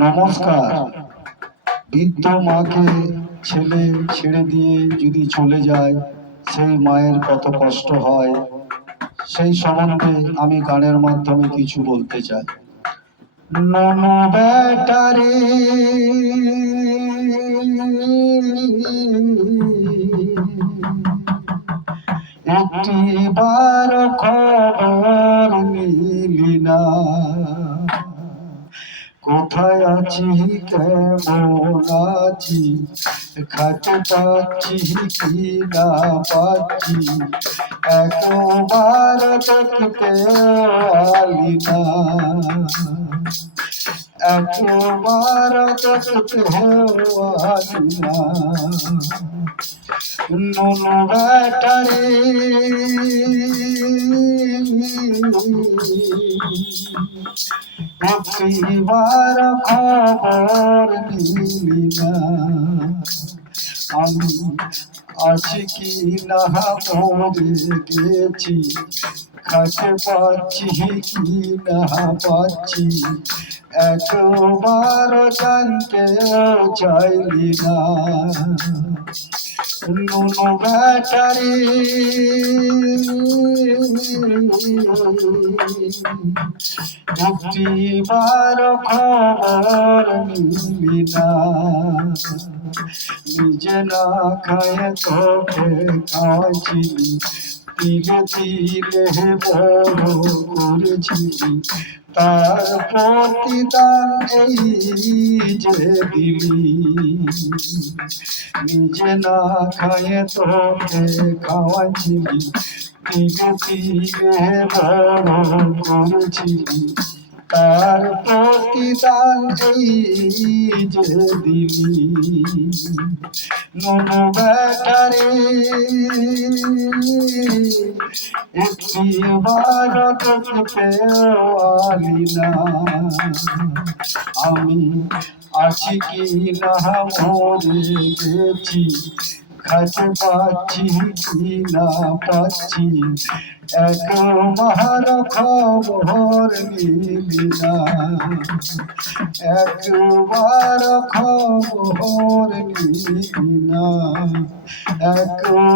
নমস্কার। বৃদ্ধ মাকে ছেলে ছেড়ে দিয়ে যদি চলে যায়, সেই মায়ের কত কষ্ট হয়, সেই সম্বন্ধে আমি গানের মাধ্যমে কিছু বলতে চাই। ননো বেটারে একটিবার খবর নিলি না, কোথায় আছি কেমন আছি, খাতে পাচ্ছি কি না পাচ্ছি, একবার দেখতে আলি না, একবার দেখতে আলি না। নুনু বেটারে একটিবার খবর নিলি না, আমি আছি কি না মরে গেছি, খাতে পাচ্ছি কি না পাচ্ছি, একবার জানতে চাইলি না। নুনু বেটারে একটিবার খবর নিলি না, নিজে না খায় তোকে খাওয়াইছিলি, তিলে তিলে বড় করেছিলি, তার প্রতিদান এই যে দিলি। নিজে না খায় তোকে খাওয়াইছিলি, তিলে তিলে বড় করেছিলি, তার প্রতিদান এই যে দিলি। নুনু বেটারে একটিবার দেখতে আলি না, আমি আছি কি না মরে গেছি, খাতে পাচ্ছি কি না পাচ্ছি, একবার খবর নিলি না, একবার খবর নিলি না, একবার